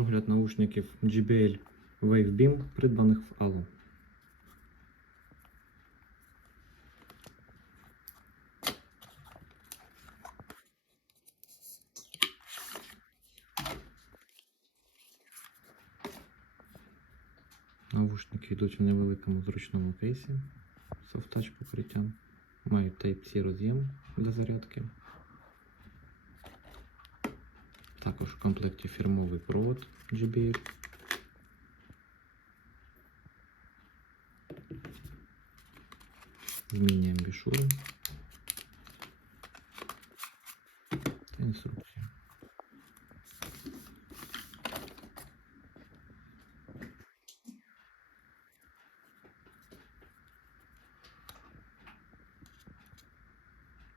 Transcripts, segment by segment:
Огляд наушників JBL Wavebeam, придбаних в Allo. Наушники йдуть в невеликому зручному кейсі софтач покриттям. Мають Type-C роз'єм для зарядки. Також в комплекті фірмовий провод JBL. Змінні амбішури. Та інструкція.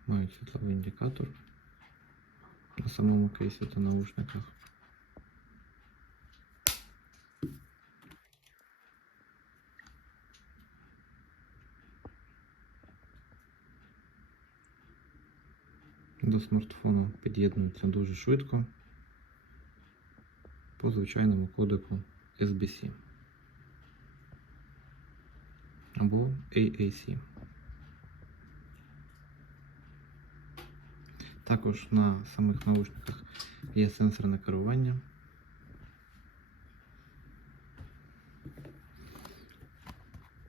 Мають світловий індикатор на самому кейсі та наушниках. До смартфону під'єднується дуже швидко по звичайному кодеку SBC або AAC. Також на самих наушниках є сенсорне керування.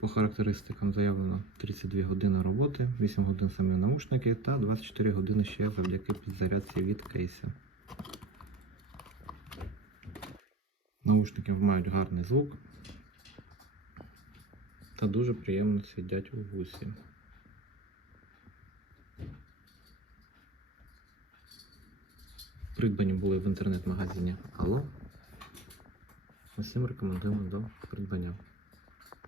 По характеристикам заявлено 32 години роботи, 8 годин самі наушники та 24 години ще завдяки підзарядці від кейса. Наушники мають гарний звук та дуже приємно сидять у вусі. Придбані були в інтернет-магазині Алло. Усім рекомендуємо до придбання.